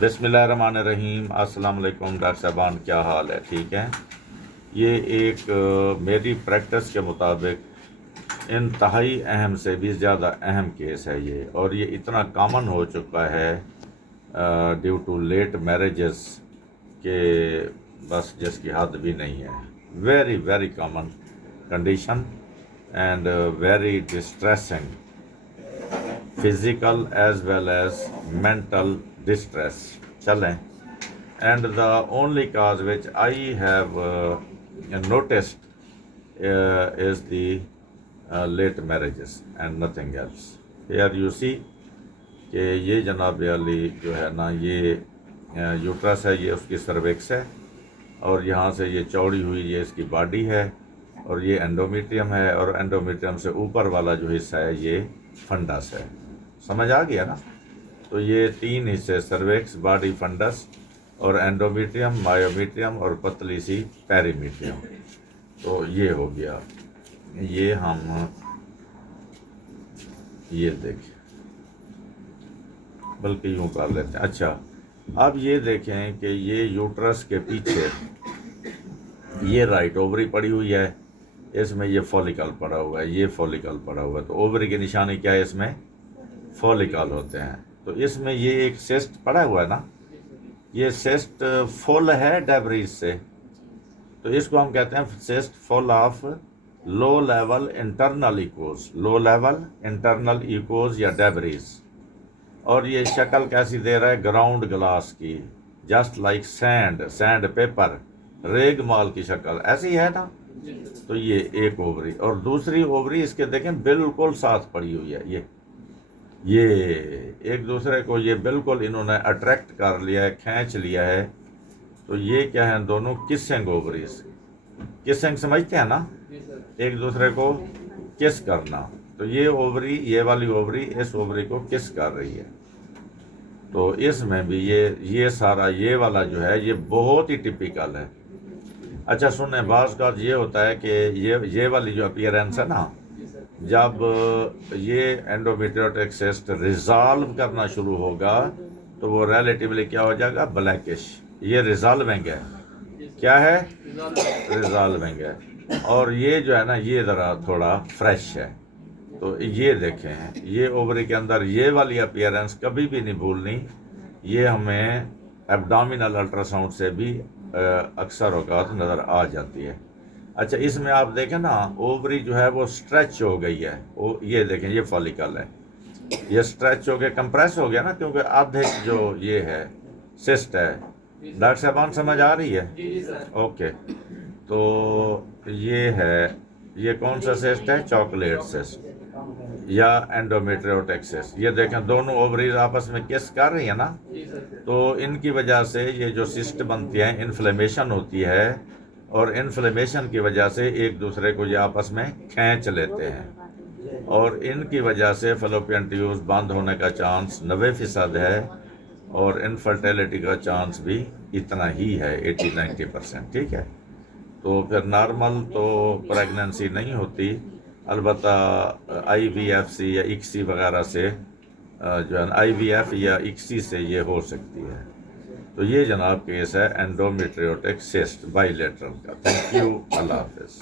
بسم اللہ الرحمن الرحیم۔ السلام علیکم ڈاکٹر صاحبان، کیا حال ہے؟ ٹھیک ہے۔ یہ ایک میری پریکٹس کے مطابق انتہائی اہم سے بھی زیادہ اہم کیس ہے یہ، اور یہ اتنا کامن ہو چکا ہے ڈیو ٹو لیٹ میرجز کہ بس جس کی حد بھی نہیں ہے۔ Very very common condition and very distressing, physical as well as mental distress. چلیں، and the only cause which I have noticed is the late marriages and nothing else. Here you see کہ یہ جناب علی جو ہے نا، یہ uterus ہے، یہ اس کی سروکس ہے، اور یہاں سے یہ چوڑی ہوئی یہ اس کی باڈی ہے، اور یہ انڈومیٹریم ہے، اور انڈومیٹریم سے اوپر والا جو حصہ ہے یہ فنڈس ہے۔ سمجھ آ گیا نا؟ تو یہ تین حصے، سروکس، باڈی، فنڈس اور انڈومیٹریم، مایومیٹریم اور پتلی سی پیریمیٹریم۔ تو یہ ہو گیا۔ یہ ہم یہ دیکھیں، بلکہ یوں کر لیتے ہیں۔ اچھا، اب یہ دیکھیں کہ یہ یوٹرس کے پیچھے یہ رائٹ اووری پڑی ہوئی ہے، اس میں یہ فولیکل پڑا ہوا ہے، یہ فولیکل پڑا ہوا ہے۔ تو اووری کی نشانی کیا ہے؟ اس میں فولیکل ہوتے ہیں۔ تو اس میں یہ ایک سسٹ پڑا ہوا ہے نا، یہ سسٹ فل ہے ڈیبریز سے، تو اس کو ہم کہتے ہیں cyst full of low level internal echoes, low level internal echoes یا ڈیبریز۔ اور یہ شکل کیسی دے رہا ہے؟ گراؤنڈ گلاس کی، جسٹ لائک سینڈ پیپر، ریگ مال کی شکل ایسی ہے نا۔ تو یہ ایک اووری، اور دوسری اووری اس کے دیکھیں بالکل ساتھ پڑی ہوئی ہے، یہ ایک دوسرے کو یہ بالکل انہوں نے اٹریکٹ کر لیا ہے، کھینچ لیا ہے۔ تو یہ کیا ہے؟ دونوں کسنگ اووریز۔ کسنگ سمجھتے ہیں نا، ایک دوسرے کو کس کرنا۔ تو یہ اووری، یہ والی اووری اس اووری کو کس کر رہی ہے۔ تو اس میں بھی یہ سارا یہ والا جو ہے یہ بہت ہی ٹپیکل ہے۔ اچھا سنیں، بعض کا یہ ہوتا ہے کہ یہ والی جو اپیئرنس ہے نا، جب یہ انڈومیٹریوٹک سسٹ ریزالو کرنا شروع ہوگا تو وہ ریلیٹیولی کیا ہو جائے گا؟ بلیکش۔ یہ ریزالونگ ہے، کیا ہے؟ ریزالونگ ہے۔ اور یہ جو ہے نا، یہ ذرا تھوڑا فریش ہے۔ تو یہ دیکھیں، یہ اووری کے اندر یہ والی اپیئرنس کبھی بھی نہیں بھولنی۔ یہ ہمیں ایبڈومینل الٹرا ساؤنڈ سے بھی اکثر اوقات نظر آ جاتی ہے۔ اچھا، اس میں آپ دیکھیں نا، اووری جو ہے وہ اسٹریچ ہو گئی ہے، یہ دیکھیں، یہ فالیکل ہے، یہ اسٹریچ ہو کے کمپریس ہو گیا نا، کیونکہ آدھے جو یہ ہے سسٹ ہے۔ ڈاکٹر صاحبان سمجھ آ رہی ہے؟ اوکے۔ تو یہ ہے، یہ کون سا سسٹ ہے؟ چاکلیٹ سسٹ یا انڈومیٹریوٹک سسٹ۔ یہ دیکھیں دونوں اووریز آپس میں کس کر رہی ہیں نا، تو ان کی وجہ سے یہ جو سسٹ بنتی ہیں، انفلیمیشن ہوتی ہے، اور انفلیمیشن کی وجہ سے ایک دوسرے کو یہ آپس میں کھینچ لیتے ہیں، اور ان کی وجہ سے فلوپین ٹیوبز بند ہونے کا چانس 90% ہے، اور انفرٹیلٹی کا چانس بھی اتنا ہی ہے، 80-90%۔ ٹھیک ہے۔ تو پھر نارمل تو پریگننسی نہیں ہوتی، البتہ آئی وی ایف سے یا ایکسی وغیرہ سے جو ہے آئی وی ایف یا ایکسی سے یہ ہو سکتی ہے۔ تو یہ جناب کیس ہے انڈومیٹریوٹک سسٹ بائی لیٹرل کا۔ تھینک یو، اللہ حافظ۔